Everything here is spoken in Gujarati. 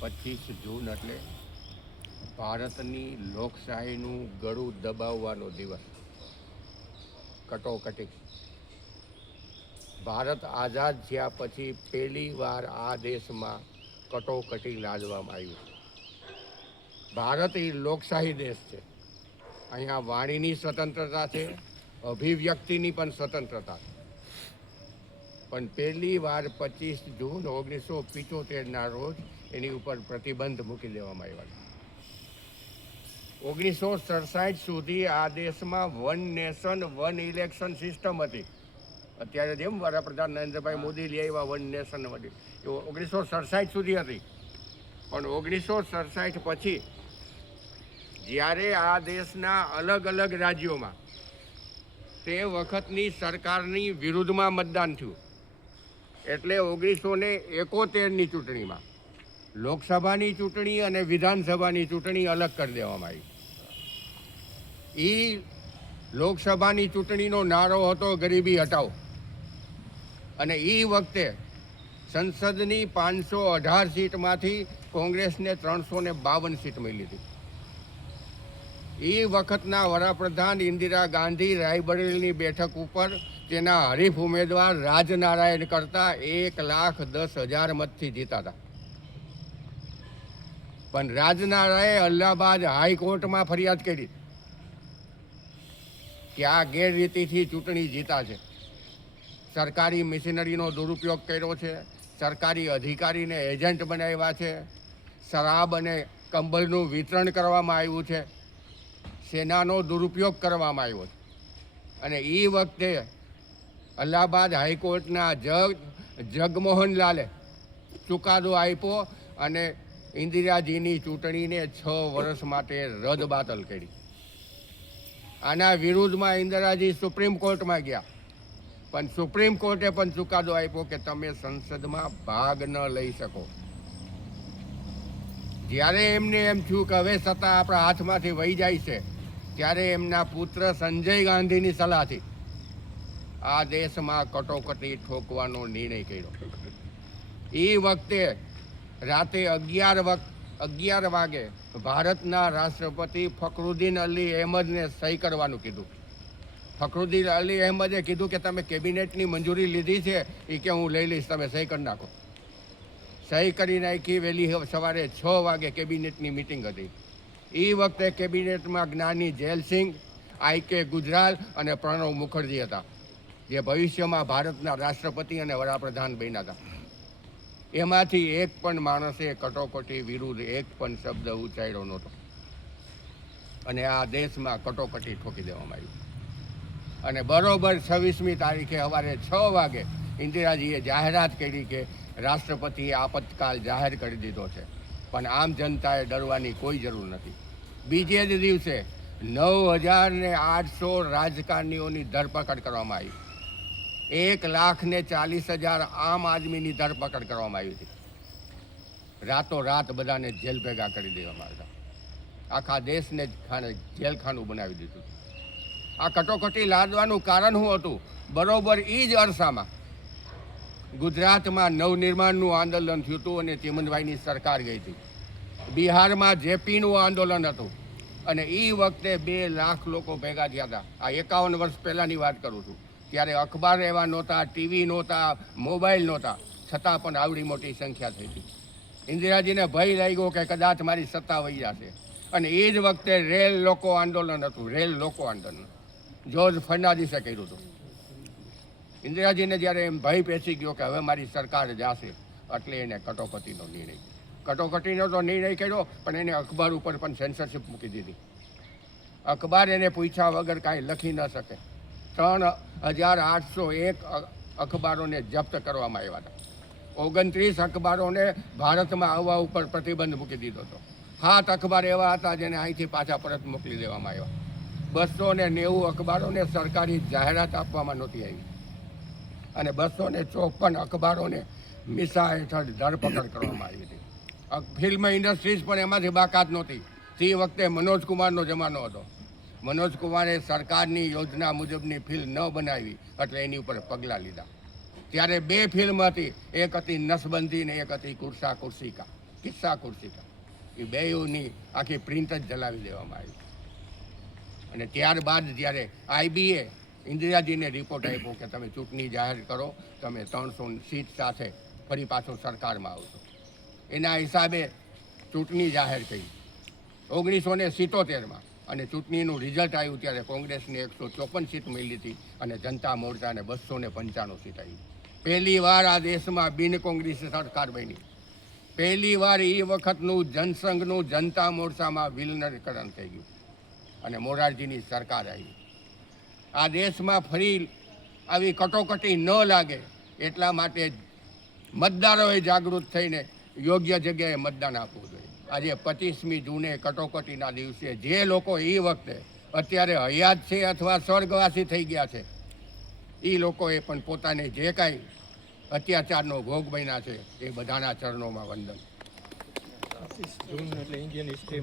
25 જૂન એટલે ભારતની લોકશાહીનું ગળું દબાવવાનો દિવસ. કટોકટી. ભારત આઝાદ થયા પછી પહેલી વાર આ દેશમાં કટોકટી લાદવામાં આવી. ભારત એ લોકશાહી દેશ છે. અહીંયા વાણીની સ્વતંત્રતા છે, અભિવ્યક્તિની પણ સ્વતંત્રતા છે. પણ પહેલી વાર 25 જૂન 1975ના રોજ એની ઉપર પ્રતિબંધ મૂકી દેવામાં આવ્યા. 1967 સુધી આ દેશમાં one nation one election system હતી. અત્યારે જેમ વડાપ્રધાન નરેન્દ્રભાઈ મોદી લઈ આવ્યા વન નેશન વન, 1967 સુધી હતી. પણ 1967 પછી જ્યારે આ દેશના અલગ અલગ રાજ્યોમાં તે વખતની સરકારની વિરુદ્ધમાં મતદાન થયું. એટલે 1971ની ચૂંટણીમાં લોકસભાની ચૂંટણી અને વિધાનસભાની ચૂંટણી અલગ કરી દેવામાં આવી. એ લોકસભાની ચૂંટણીનો નારો હતો ગરીબી હટાવો. અને એ વખતે સંસદની 518 સીટમાંથી કોંગ્રેસને 352 સીટ મળી હતી. એ વખતના વડાપ્રધાન ઇન્દિરા ગાંધી રાયબરેલીની બેઠક ઉપર તેના હરીફ ઉમેદવાર રાજનારાયણ કરતા 1,10,000 મતથી જીતા હતા. પણ રાજનારાયણે અલ્હાબાદ હાઈકોર્ટમાં ફરિયાદ કરી કે આ ગેરરીતિથી ચૂંટણી જીતા છે, સરકારી મશીનરીનો દુરુપયોગ કર્યો છે, સરકારી અધિકારીને એજન્ટ બનાવ્યા છે, શરાબ અને કંબલનું વિતરણ કરવામાં આવ્યું છે, સેનાનો દુરુપયોગ કરવામાં આવ્યો છે. અને એ વખતે અલ્હાબાદ હાઈકોર્ટના જગમોહનલાલે ચુકાદો આપ્યો અને ઇન્દિરાજીની ચૂંટણીને 6 વર્ષ માટે રદબાતલ કરી. આના વિરુદ્ધમાં ઇન્દિરાજી સુપ્રીમ કોર્ટમાં ગયા, પણ સુપ્રીમ કોર્ટે પણ ચુકાદો આપ્યો કે તમે સંસદમાં ભાગ ન લઈ શકો. જ્યારે એમને એમ થયું કે હવે સત્તા આપણા હાથમાંથી વહી જાય છે, ત્યારે એમના પુત્ર સંજય ગાંધીની સલાહથી આ દેશમાં કટોકટી ઠોકવાનો નિર્ણય કર્યો. એ વખતે રાતે 11 વાગે ભારતના રાષ્ટ્રપતિ ફખરુદ્દીન અલી અહેમદને સહી કરવાનું કીધું. ફખરુદ્દીન અલી અહેમદે કીધું કે તમે કેબિનેટની મંજૂરી લીધી છે, એ કે હું લઈ લઈશ, તમે સહી કરી નાખો. સહી કરી નાખી. વહેલી સવારે 6 વાગે કેબિનેટની મિટિંગ હતી. એ વખતે કેબિનેટમાં જ્ઞાની જેલસિંહ, આઈ.કે. ગુજરાલ અને પ્રણવ મુખર્જી હતા, જે ભવિષ્યમાં ભારતના રાષ્ટ્રપતિ અને વડાપ્રધાન બન્યા હતા. એમાંથી એક પણ માણસે કટોકટી વિરુદ્ધ એક પણ શબ્દ ઉચ્ચાર્યો નહોતો. અને આ દેશમાં કટોકટી ઠોકી દેવામાં આવી. અને બરોબર 26મી તારીખે સવારે 6 વાગે ઇન્દિરાજીએ જાહેરાત કરી કે રાષ્ટ્રપતિએ આપતકાલ જાહેર કરી દીધો છે. પણ આમ જનતાએ ડરવાની કોઈ જરૂર નથી. બીજે જ દિવસે 9,800 રાજકારણીઓની ધરપકડ કરવામાં આવી. 1,40,000 આમ આદમીની ધરપકડ કરવામાં આવી હતી. રાતોરાત બધાને જેલ ભેગા કરી દેવામાં આવ્યા. આખા દેશને જેલખાનું બનાવી દીધું. આ કટોકટી લાદવાનું કારણ શું હતું? બરોબર એ જ અરસામાં ગુજરાતમાં નવનિર્માણનું આંદોલન થયું હતું અને ચીમનભાઈની સરકાર ગઈ હતી. બિહારમાં જેપીનું આંદોલન હતું અને એ વખતે 2 લાખ લોકો ભેગા થયા હતા. આ 51 વર્ષ પહેલાંની વાત કરું છું. ત્યારે અખબાર એવા નહોતા, ટીવી નહોતા, મોબાઈલ નહોતા, છતાં પણ આવડી મોટી સંખ્યા થઈ હતી. ઇન્દિરાજીને ભય લાગ્યો કે કદાચ મારી સત્તા વહી જશે. અને એ જ વખતે રેલ લોકો આંદોલન હતું. રેલ લોકો આંદોલન જ્યોર્જ ફર્નાન્ડીસે કર્યું હતું. ઇન્દિરાજીને જ્યારે એમ ભય પેસી ગયો કે હવે મારી સરકાર જશે, એટલે એને કટોકટીનો નિર્ણય કર્યો. પણ એને અખબાર ઉપર પણ સેન્સરશિપ મૂકી દીધી. અખબાર એને પૂછ્યા વગર કાંઈ લખી ન શકે. 3,801 અખબારોને જપ્ત કરવામાં આવ્યા હતા. 29 અખબારોને ભારતમાં આવવા ઉપર પ્રતિબંધ મૂકી દીધો હતો. 7 અખબાર એવા હતા જેને અહીંથી પાછા પરત મોકલી દેવામાં આવ્યા. 290 અખબારોને સરકારી જાહેરાત આપવામાં નહોતી આવી. અને 254 અખબારોને મિસા હેઠળ ધરપકડ કરવામાં આવી હતી. ફિલ્મ ઇન્ડસ્ટ્રીઝ પણ એમાંથી બાકાત નહોતી. તે વખતે મનોજ કુમારનો જમાનો હતો. મનોજ કુમારે સરકારની યોજના મુજબની ફિલ્મ ન બનાવી એટલે એની ઉપર પગલાં લીધા. ત્યારે 2 ફિલ્મ હતી, એક હતી નસબંધી ને એક હતી કુર્સા કુર્સિકા. કિસ્સા ખુરશી કા એ બેઉની આખી પ્રિન્ટ જ જલાવી દેવામાં આવી. અને ત્યારબાદ જ્યારે આઈબીએ ઇન્દિરાજીને રિપોર્ટ આપ્યો કે તમે ચૂંટણી જાહેર કરો, તમે 300 સીટ સાથે ફરી પાછો સરકારમાં આવશો. એના હિસાબે ચૂંટણી જાહેર થઈ 1977માં અને ચૂંટણીનું રિઝલ્ટ આવ્યું ત્યારે કોંગ્રેસને 154 સીટ મળી હતી અને જનતા મોરચાને 295 સીટ આવી. પહેલી વાર આ દેશમાં બિન કોંગ્રેસી સરકાર બની. પહેલી વાર એ વખતનું જનસંઘનું જનતા મોરચામાં વિલીનીકરણ થઈ ગયું અને મોરારજીની સરકાર આવી. આ દેશમાં ફરી આવી કટોકટી ન લાગે એટલા માટે મતદારોએ જાગૃત થઈને યોગ્ય જગ્યાએ મતદાન આપવું જોઈએ. આજે 25મી જૂને કટોકટીના દિવસે જે લોકો એ વખતે અત્યારે હયાત છે અથવા સ્વર્ગવાસી થઈ ગયા છે એ લોકોએ પણ પોતાને જે કાંઈ અત્યાચારનો ભોગ બન્યા છે એ બધાના ચરણોમાં વંદન. જૂન એટલે ઇન્ડિયન હિસ્ટ્રી